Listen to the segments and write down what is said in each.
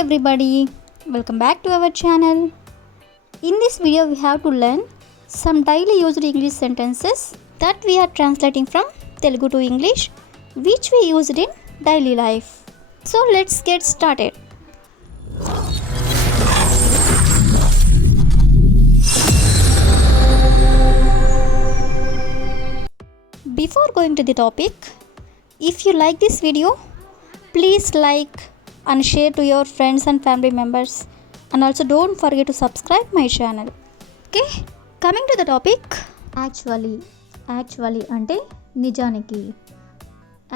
everybody, welcome back to our channel. In this video we have to learn some daily used English sentences that we are translating from Telugu to English which we used in daily life. So let's get started. Before going to the topic, if you like this video, please like and share to your friends and family members, and also don't forget to subscribe my channel. Okay, coming to the topic, actually అంటే నిజానికి.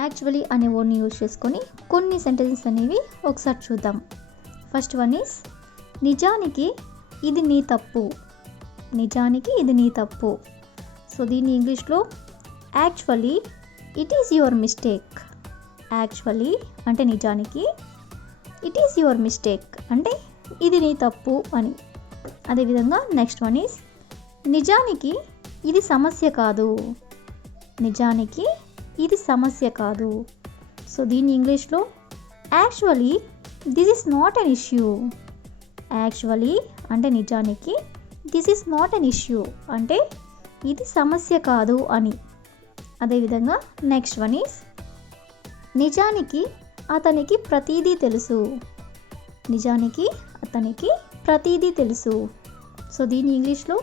Actually అనే వర్డ్ని use చేసుకొని కొన్ని sentences అనేవి ఒకసారి చూద్దాం. First one is నిజానికి ఇది నీ తప్పు. నిజానికి ఇది నీ తప్పు. సో దీన్ని ఇంగ్లీష్లో actually it is your mistake. Actually అంటే నిజానికి, ఇట్ ఈస్ యువర్ మిస్టేక్ అంటే ఇది నీ తప్పు అని. అదేవిధంగా నెక్స్ట్ వన్ ఈస్ నిజానికి ఇది సమస్య కాదు. నిజానికి ఇది సమస్య కాదు. సో దీన్ని ఇంగ్లీష్లో actually this is not an issue. Actually అంటే నిజానికి, this is not an issue అంటే ఇది సమస్య కాదు అని. అదేవిధంగా నెక్స్ట్ వన్ ఈస్ నిజానికి అతనికి ప్రతీదీ తెలుసు. నిజానికి అతనికి ప్రతీదీ తెలుసు. సో దీని ఇంగ్లీష్లో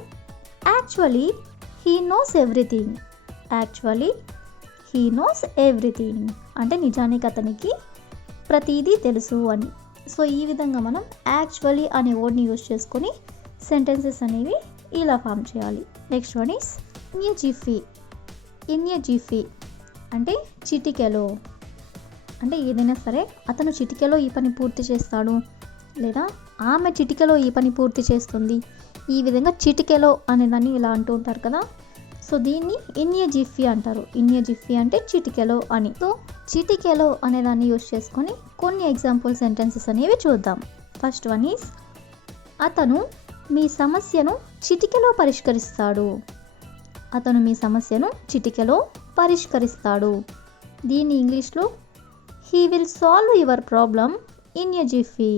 actually he knows everything. Actually he knows everything అంటే నిజానికి అతనికి ప్రతీదీ తెలుసు అని. సో ఈ విధంగా మనం యాక్చువల్లీ అనే వర్డ్ని యూజ్ చేసుకొని సెంటెన్సెస్ అనేవి ఇలా ఫామ్ చేయాలి. Next one is in a jiffy. In a jiffy అంటే చిటికెలో. అంటే ఏదైనా సరే అతను చిటికెలో ఈ పని పూర్తి చేస్తాడు, లేదా ఆమె చిటికెలో ఈ పని పూర్తి చేస్తుంది. ఈ విధంగా చిటికెలో అనేదాన్ని ఇలా అంటూ ఉంటారు కదా. సో దీన్ని ఇన్ ఎ జిఫీ అంటారు. ఇన్ ఎ జిఫీ అంటే చిటికెలో అని. సో చిటికెలో అనేదాన్ని యూజ్ చేసుకొని కొన్ని ఎగ్జాంపుల్ సెంటెన్సెస్ అనేవి చూద్దాం. ఫస్ట్ వన్ ఈస్ అతను మీ సమస్యను చిటికెలో పరిష్కరిస్తాడు. అతను మీ సమస్యను చిటికెలో పరిష్కరిస్తాడు. దీన్ని ఇంగ్లీష్లో he will solve your problem in a jiffy.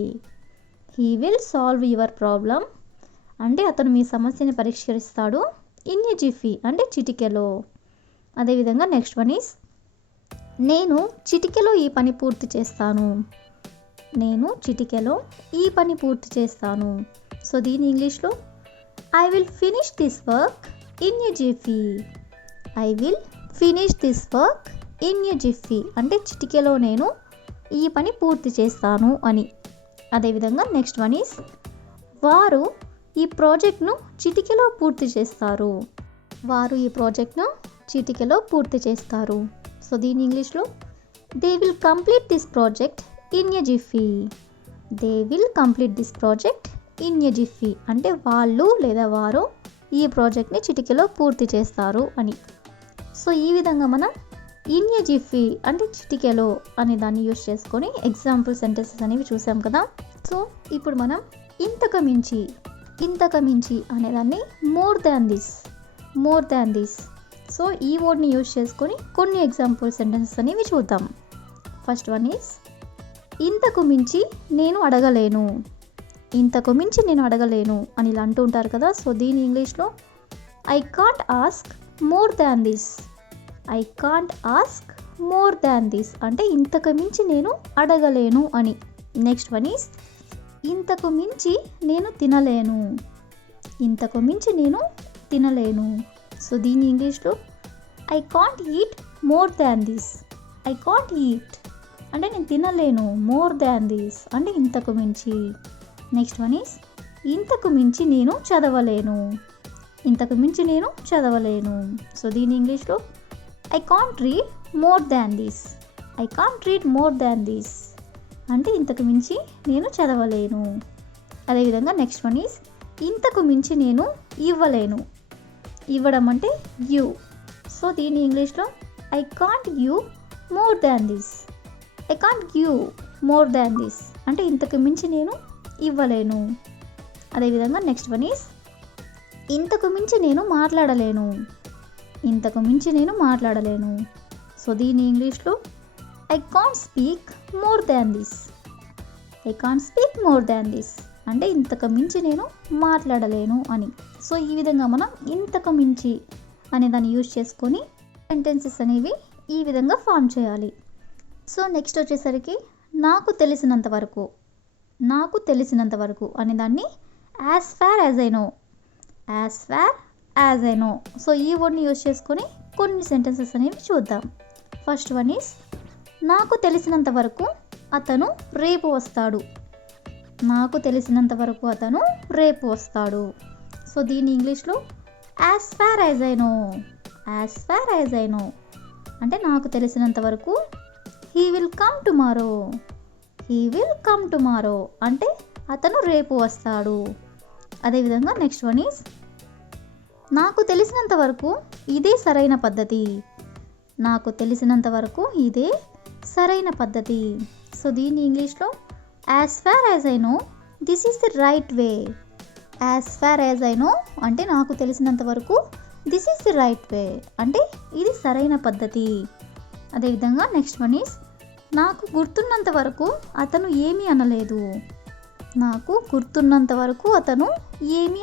he will solve your problem అంటే అతను మీ సమస్యని పరిష్కరిస్తాడు. ఇన్ ఎ జిఫీ అంటే చిటికెలో. అదేవిధంగా నెక్స్ట్ వన్ ఈస్ నేను చిటికెలో ఈ పని పూర్తి చేస్తాను. నేను చిటికెలో ఈ పని పూర్తి చేస్తాను. సో దీని ఇంగ్లీష్లో I will finish this work in a jiffy. I will finish this work in a jiffy అంటే చిటికెలో నేను ఈ పని పూర్తి చేస్తాను అని. అదేవిధంగా నెక్స్ట్ వన్ ఈస్ వారు ఈ ప్రాజెక్ట్ను చిటికెలో పూర్తి చేస్తారు. వారు ఈ ప్రాజెక్ట్ను చిటికెలో పూర్తి చేస్తారు. సో దీని ఇంగ్లీష్లో they will complete this project in a jiffy. They will complete this project in a jiffy అంటే వాళ్ళు లేదా వారు ఈ ప్రాజెక్ట్ని చిటికెలో పూర్తి చేస్తారు అని. సో ఈ విధంగా మనం ఇన్ ఎ జిఫీ అంటే చిటికెలో అనే దాన్ని యూజ్ చేసుకొని ఎగ్జాంపుల్ సెంటెన్సెస్ అనేవి చూసాం కదా. సో ఇప్పుడు మనం ఇంతకు మించి, ఇంతకు మించి అనేదాన్ని more than this, more than this. So ఈ వర్డ్ని యూజ్ చేసుకొని కొన్ని ఎగ్జాంపుల్ సెంటెన్సెస్ అనేవి చూద్దాం. ఫస్ట్ వన్ ఈస్ ఇంతకు మించి నేను అడగలేను. ఇంతకు మించి నేను అడగలేను అని ఇలా అంటూ ఉంటారు కదా. సో దీని ఇంగ్లీష్లో I can't ask more than this. I can't ask more than this అంటే ఇంతకు మించి నేను అడగలేను అని. నెక్స్ట్ వన్ ఈస్ ఇంతకు మించి నేను తినలేను. ఇంతకు మించి నేను తినలేను. సో దీని ఇంగ్లీష్లో I can't eat more than this. I can't eat అంటే నేను తినలేను. మోర్ దాన్ దిస్ అంటే ఇంతకు మించి. నెక్స్ట్ వన్ ఈస్ ఇంతకు మించి నేను చదవలేను. ఇంతకు మించి నేను చదవలేను. సో దీని ఇంగ్లీష్లో I can't read more than this. I can't read more than this అంటే ఇంతకు మించి నేను చదవలేను. అదేవిధంగా నెక్స్ట్ వన్ ఈస్ ఇంతకు మించి నేను ఇవ్వలేను. ఇవ్వడం అంటే గివ్. సో దీని ఇంగ్లీష్లో I can't give more than this. I can't give more than this అంటే ఇంతకు మించి నేను ఇవ్వలేను. అదేవిధంగా నెక్స్ట్ వన్ ఈస్ ఇంతకు మించి నేను మాట్లాడలేను. ఇంతకు మించి నేను మాట్లాడలేను. సో దీని ఇంగ్లీష్లో I can't speak more than this. I can't speak more than this అంటే ఇంతకు మించి నేను మాట్లాడలేను అని. సో ఈ విధంగా మనం ఇంతకు మించి అనే దాన్ని యూజ్ చేసుకొని సెంటెన్సెస్ అనేవి ఈ విధంగా ఫామ్ చేయాలి. సో నెక్స్ట్ వచ్చేసరికి నాకు తెలిసినంత వరకు అనే దాన్ని as far as I know. So ఈ వర్డ్ని యూజ్ చేసుకొని కొన్ని సెంటెన్సెస్ అనేవి చూద్దాం. ఫస్ట్ వన్ ఈస్ నాకు తెలిసినంత వరకు అతను రేపు వస్తాడు. సో దీని ఇంగ్లీష్లో as far as I know అంటే నాకు తెలిసినంత వరకు హీ విల్ కమ్ టుమారో అంటే అతను రేపు వస్తాడు. అదేవిధంగా నెక్స్ట్ వన్ ఈస్ నాకు తెలిసినంత వరకు ఇదే సరైన పద్ధతి. సో దీన్ని ఇంగ్లీష్లో as far as I know this is the right way. అంటే నాకు తెలిసినంత వరకు this is the right way అంటే ఇది సరైన పద్ధతి. అదేవిధంగా నెక్స్ట్ వన్ ఈస్ నాకు గుర్తున్నంత వరకు అతను ఏమీ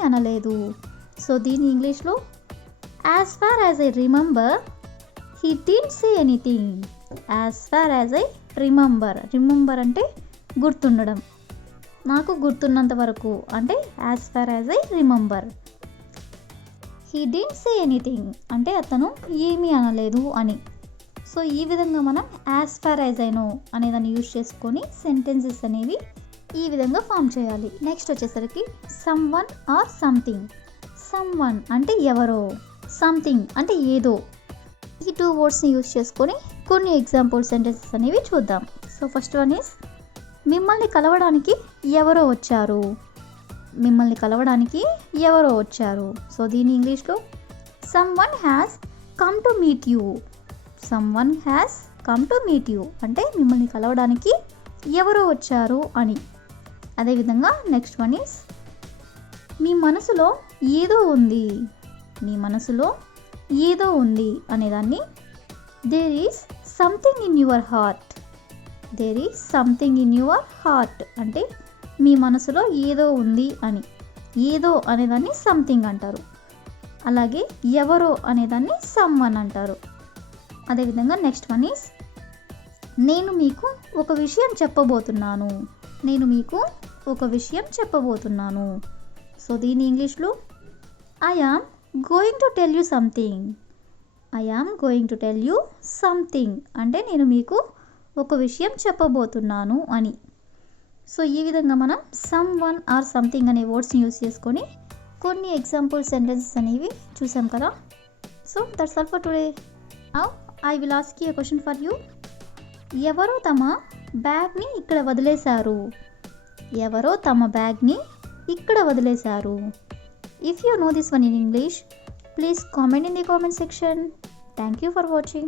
అనలేదు. సో దీని ఇంగ్లీష్లో as far as I remember he didn't say anything. Remember అంటే గుర్తుండడం. నాకు గుర్తున్నంత వరకు అంటే as far as I remember. He didn't say anything అంటే అతను ఏమీ అనలేదు అని. సో ఈ విధంగా మనం as far as I know అనేదాన్ని యూజ్ చేసుకొని సెంటెన్సెస్ అనేవి ఈ విధంగా ఫామ్ చేయాలి. నెక్స్ట్ వచ్చేసరికి someone or something. Someone అంటే ఎవరో, సంథింగ్ అంటే ఏదో. ఈ టూ వర్డ్స్ని యూజ్ చేసుకొని కొన్ని ఎగ్జాంపుల్ సెంటెన్సెస్ అనేవి చూద్దాం. సో ఫస్ట్ వన్ ఈస్ మిమ్మల్ని కలవడానికి ఎవరో వచ్చారు. సో దీని ఇంగ్లీష్లో some one has come to meet you అంటే మిమ్మల్ని కలవడానికి ఎవరో వచ్చారు అని. అదేవిధంగా నెక్స్ట్ వన్ ఈస్ మీ మనసులో ఏదో ఉంది అనేదాన్ని there is something in your heart అంటే మీ మనసులో ఏదో ఉంది అని. ఏదో అనేదాన్ని సంథింగ్ అంటారు. అలాగే ఎవరో అనేదాన్ని సమ్వన్ అంటారు. అదేవిధంగా నెక్స్ట్ వన్ ఈస్ నేను మీకు ఒక విషయం చెప్పబోతున్నాను. సో దీని ఇంగ్లీష్లో I am going to tell you something అంటే నేను మీకు ఒక విషయం చెప్పబోతున్నాను అని. సో ఈ విధంగా మనం సమ్ వన్ ఆర్ సంథింగ్ అనే వర్డ్స్ని యూజ్ చేసుకొని కొన్ని ఎగ్జాంపుల్ సెంటెన్సెస్ అనేవి చూసాం కదా. So that's all for today. Now I will ask you a question for you. ఎవరో తమ బ్యాగ్ని ఇక్కడ వదిలేశారు. If you know this one in English, please comment in the comment section. Thank you for watching.